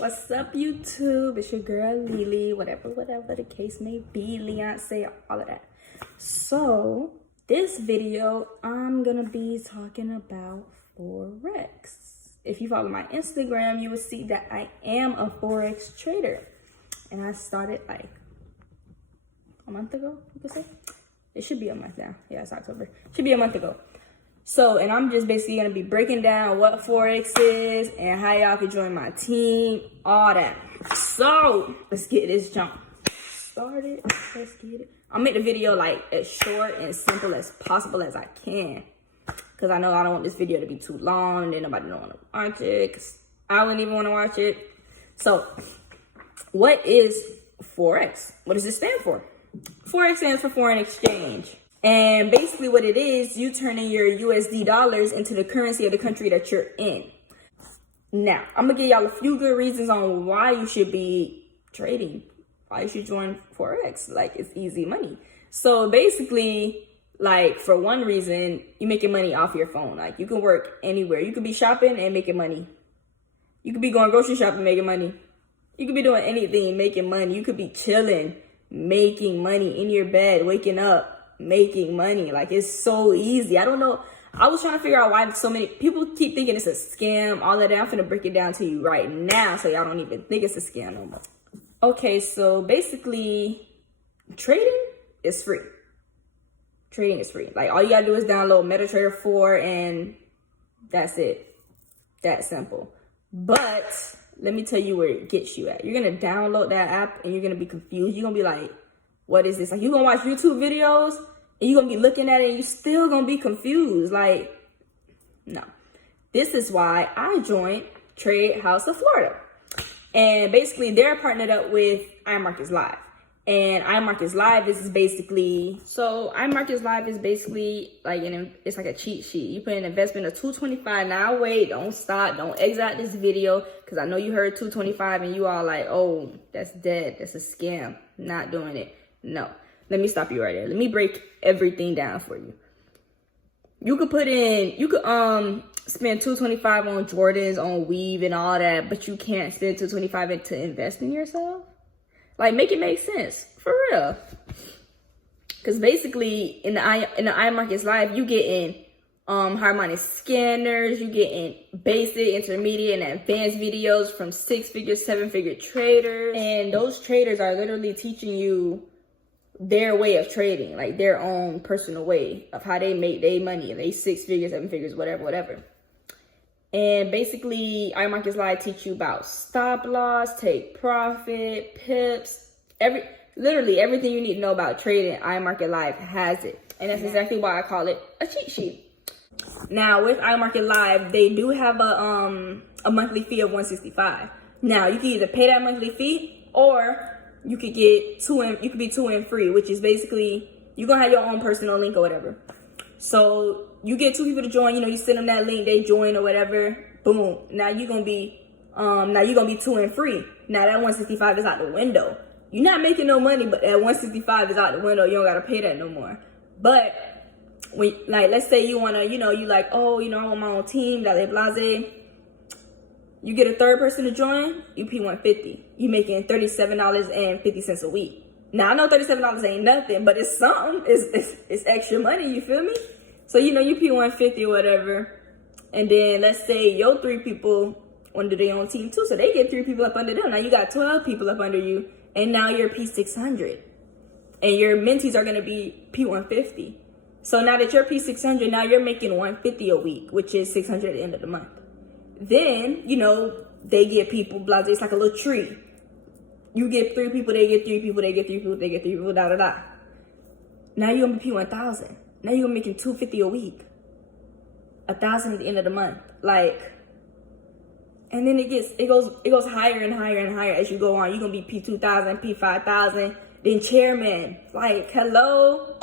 What's up, YouTube? It's your girl Lily, whatever the case may be, Leonce, all of that. So this video, I'm gonna be talking about Forex. If you follow my Instagram, you will see that I am a Forex trader, and I started like a month ago. You could say it should be a month now. Yeah, it's October. Should be a month ago. So, and I'm just basically going to be breaking down what Forex is and how y'all can join my team, all that. So, let's get this jump started. Let's get it. I'll make the video like as short and simple as possible as I can. Because I know I don't want this video to be too long and then nobody don't want to watch it. Because I wouldn't even want to watch it. So, what is Forex? What does it stand for? Forex stands for foreign exchange. And basically what it is, you turning your USD dollars into the currency of the country that you're in. Now, I'm going to give y'all a few good reasons on why you should be trading, why you should join Forex. Like, it's easy money. So basically, like, for one reason, you're making money off your phone. Like, you can work anywhere. You could be shopping and making money. You could be going grocery shopping, making money. You could be doing anything, making money. You could be chilling, making money in your bed, waking up, making money. Like, it's so easy. I don't know. I was trying to figure out why so many people keep thinking it's a scam, all of that. I'm finna break it down to you right now so y'all don't even think it's a scam no more. Okay, so basically, trading is free. Trading is free. Like, all you gotta do is download MetaTrader 4 and that's it. That simple. But let me tell you where it gets you at. You're gonna download that app and you're gonna be confused. You're gonna be like, what is this? Like, you're gonna watch YouTube videos and you're gonna be looking at it and you're still gonna be confused. Like, no. This is why I joined Trade House of Florida. And basically, they're partnered up with imarketslive. And imarketslive is basically, like, it's like a cheat sheet. You put an investment of $225. Now wait, don't stop, don't exit out this video, because I know you heard $225 and you all like, oh, that's dead, that's a scam, not doing it. No, let me stop you right there. Let me break everything down for you. You could spend $225 on Jordans, on weave and all that, but you can't spend $225 to invest in yourself. Like, make it make sense, for real. Because basically, in the imarketslive, you getting harmonic scanners, you getting basic, intermediate, and advanced videos from 6-figure, 7-figure traders. And those traders are literally teaching you their way of trading, like their own personal way of how they make their money, they 6 figures, 7 figures, whatever. And basically, imarketslive teach you about stop loss, take profit, pips, literally everything you need to know about trading. imarketslive has it, and that's exactly why I call it a cheat sheet. Now, with imarketslive, they do have a monthly fee of $165. Now, you can either pay that monthly fee or you could get you could be 2 in free, which is basically you're gonna have your own personal link or whatever. So you get 2 people to join, you send them that link, they join or whatever, boom. Now you're gonna be 2 in free. Now that 165 is out the window. You're not making no money, but that 165 is out the window. You don't gotta pay that no more. But when, like, let's say you wanna, you like, oh, I want my own team, blase. You get a third person to join, you pay $150. You making $37.50 a week. Now, I know $37 ain't nothing, but it's something. It's extra money, you feel me? So, you pay $150 or whatever. And then let's say your 3 people under their own team too. So they get 3 people up under them. Now you got 12 people up under you. And now you're P600. And your mentees are going to be P150. So now that you're P600, now you're making $150 a week, which is $600 at the end of the month. Then, they get people, blah, it's like a little tree. You get 3 people, they get 3 people, they get 3 people, they get 3 people, da. Now you're going to be P1000. Now you're making $250 a week. $1,000 at the end of the month. Like, and then it goes higher and higher and higher as you go on. You're going to be P2000, P5000, then chairman. Like, hello,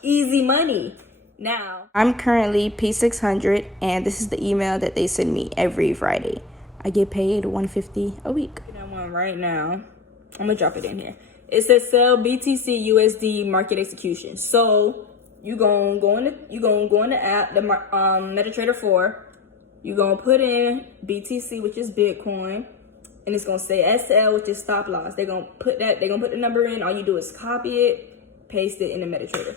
easy money. Now, I'm currently P600, and this is the email that they send me every Friday. I get paid $150 a week. That one right now. I'm gonna drop it in here. It says sell BTC USD market execution. So you gonna go in the app, the MetaTrader 4. You gonna put in BTC, which is Bitcoin, and it's gonna say SL, which is stop loss. They're gonna put the number in. All you do is copy it, paste it in the MetaTrader.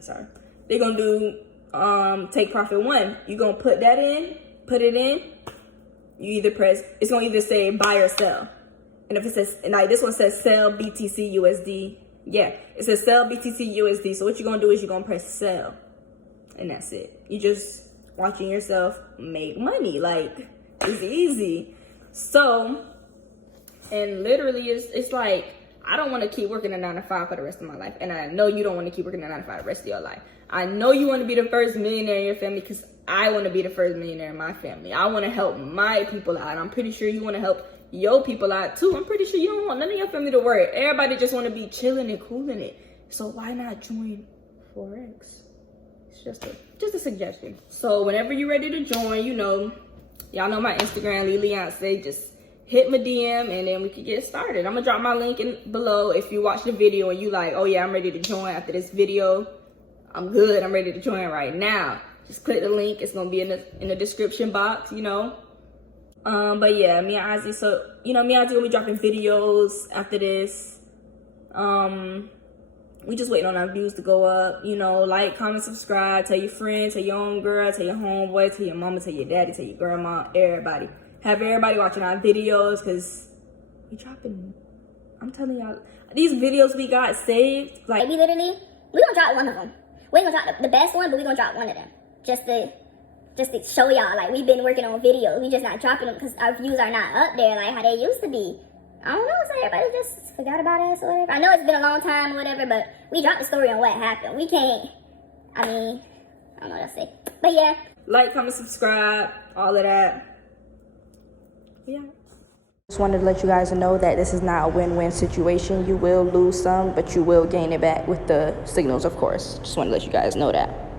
Sorry. They're gonna do take profit 1. You're gonna put it in. You either press, it's gonna either say buy or sell. And if it says, and like this one says sell BTC USD. Yeah, it says sell BTC USD. So what you're gonna do is you're gonna press sell. And that's it. You just watching yourself make money. Like, it's easy. So, and literally it's like, I don't want to keep working a 9 to 5 for the rest of my life. And I know you don't want to keep working a 9 to 5 the rest of your life. I know you want to be the first millionaire in your family, because I want to be the first millionaire in my family. I want to help my people out. I'm pretty sure you want to help your people out too. I'm pretty sure you don't want none of your family to worry. Everybody just want to be chilling and cooling it. So why not join Forex? It's just a suggestion. So whenever you're ready to join, you know, y'all know my Instagram, Liliance. Just hit my DM and then we can get started. I'm gonna drop my link in below. If you watch the video and you like, oh yeah, I'm ready to join after this video, I'm good, I'm ready to join right now. Just click the link. It's gonna be in the description box, you know. But yeah, me and Ozzy, so you know, me and Ozzy gonna be dropping videos after this. We just waiting on our views to go up. You know, like, comment, subscribe, tell your friends, tell your own girl, tell your homeboy, tell your mama, tell your daddy, tell your grandma, everybody. Have everybody watching our videos, because we dropping, I'm telling y'all, these videos we got saved, like, we gonna drop one of them. We ain't gonna drop the best one, but we gonna drop one of them. Just to show y'all, like, we've been working on videos. We just not dropping them because our views are not up there like how they used to be. I don't know, so everybody just forgot about us or whatever. I know it's been a long time or whatever, but we dropped the story on what happened. We can't, I mean, I don't know what else to say. But yeah. Like, comment, subscribe, all of that. Yeah. Just wanted to let you guys know that this is not a win-win situation. You will lose some, but you will gain it back with the signals, of course. Just want to let you guys know that.